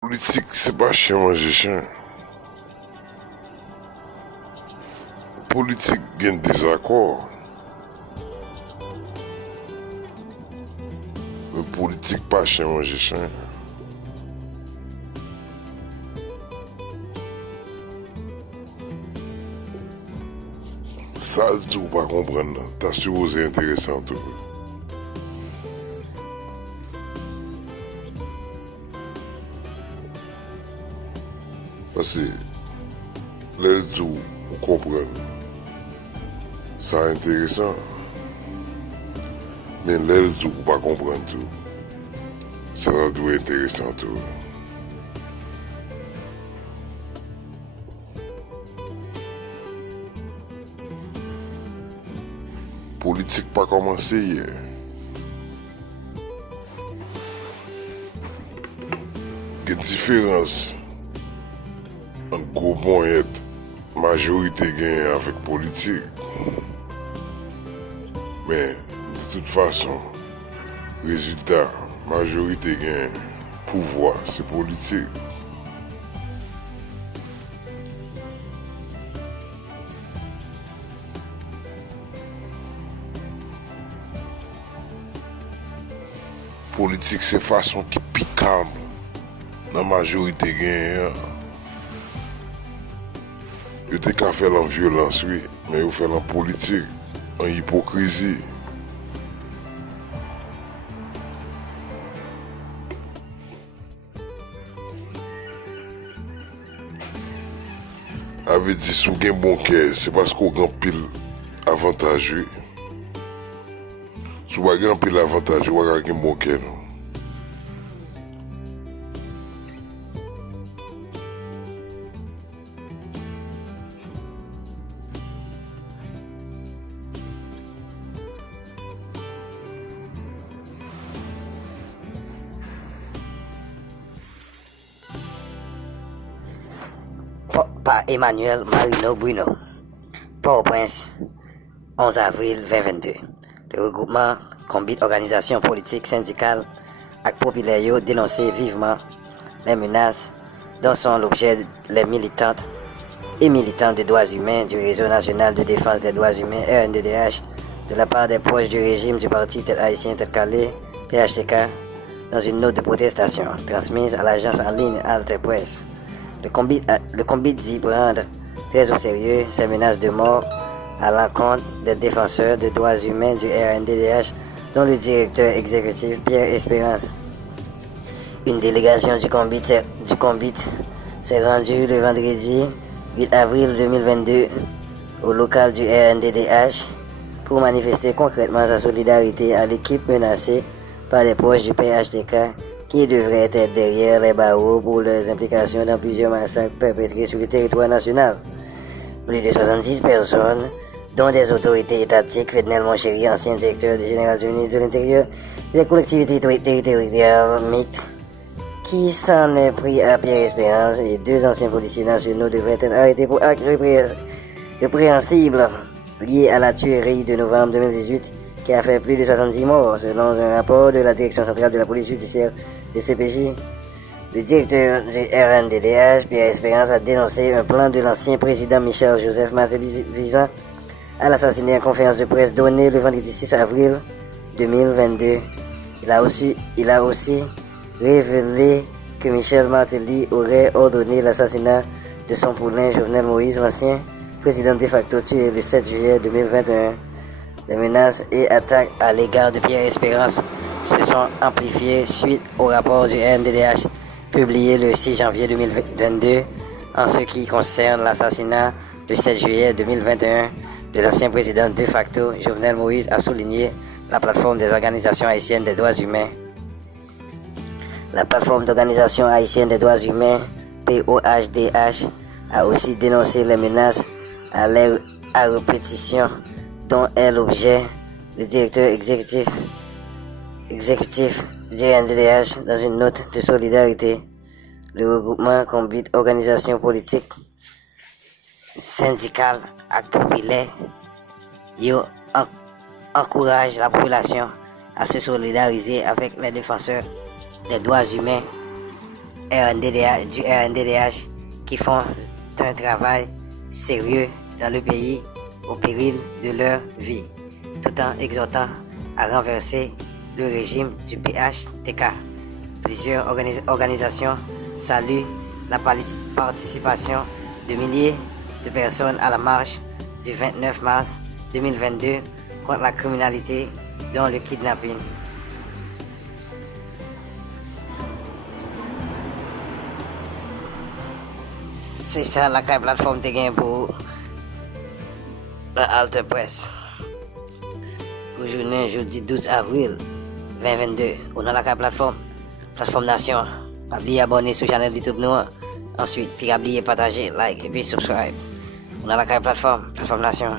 Politique, c'est pas chien manger chien. Politique gagne des accords. Mais politique pas chien manger chien. Ça, tu pas comprendre. T'as supposé intéressant tout. Parce que les tout, vous comprenez. Ça intéressant. Mais les tout, vous pas comprendre tout. Ça doit être intéressant tout. Politique pas commencé hier. Il y a une différence entre gros bon et majorité gagne avec politique. Mais de toute façon, résultat, majorité gagne pouvoir, c'est politique. Politique, c'est façon qui pique calme. La majorité gagne. Yo te ka fait en violence, oui, mais yo fait en politique, en hypocrisie. Avait dit sou gen bon cœur, c'est parce qu'on gen pile avantage, oui. Sou pas gen pile avantage, ou pas gen bon cœur, non. Par Emmanuel Marino Bruno. Port-au-Prince, 11 avril 2022. Le regroupement Combit Organisation Politique Syndicale et Populaire dénoncé vivement les menaces dont sont l'objet les militantes et militants des droits humains du Réseau national de défense des droits humains RNDDH de la part des proches du régime du parti Tête Haïtien Tête Calais PHTK dans une note de protestation transmise à l'agence en ligne Alter Press. Le combat dit prendre très au sérieux ces menaces de mort à l'encontre des défenseurs des droits humains du RNDDH, dont le directeur exécutif Pierre Espérance. Une délégation du combat s'est rendue le vendredi 8 avril 2022 au local du RNDDH pour manifester concrètement sa solidarité à l'équipe menacée par les proches du PHTK qui devraient être derrière les barreaux pour leurs implications dans plusieurs massacres perpétrés sur le territoire national. Plus de 70 personnes, dont des autorités étatiques, Fednel Monchéry, ancien directeur général du ministre de l'Intérieur, des collectivités territoriales MIT, qui s'en est pris à Pierre Espérance et deux anciens policiers nationaux devraient être arrêtés pour actes répréhensibles liés à la tuerie de novembre 2018 qui a fait plus de 70 morts, selon un rapport de la Direction centrale de la police judiciaire de CPJ. Le directeur du RNDDH, Pierre Espérance, a dénoncé un plan de l'ancien président Michel Joseph Martelly visant à l'assassiner en conférence de presse donnée le vendredi 6 avril 2022. Il a aussi révélé que Michel Martelly aurait ordonné l'assassinat de son poulain Jovenel Moïse, l'ancien président de facto tué le 7 juillet 2021. Les menaces et attaques à l'égard de Pierre Espérance se sont amplifiées suite au rapport du RNDDH publié le 6 janvier 2022 en ce qui concerne l'assassinat le 7 juillet 2021 de l'ancien président de facto Jovenel Moïse, a souligné la plateforme des organisations haïtiennes des droits humains. La plateforme d'organisation haïtienne des droits humains, POHDH, a aussi dénoncé les menaces à répétition dont est l'objet le directeur exécutif du RNDDH dans une note de solidarité. Le regroupement Combit Organisation Politique Syndicale et Populaire encourage la population à se solidariser avec les défenseurs des droits humains du RNDDH qui font un travail sérieux dans le pays au péril de leur vie, tout en exhortant à renverser le régime du PHTK. Plusieurs organisations saluent la participation de milliers de personnes à la marche du 29 mars 2022 contre la criminalité, dont le kidnapping. C'est ça la plateforme te gagne pour la Halte Presse. Pour journée jeudi 12 avril 2022, on a la plateforme Nation. Pas oublier abonner sur la chaîne YouTube nous. Ensuite, puis oublier partager, like et puis subscribe. On a la plateforme Nation.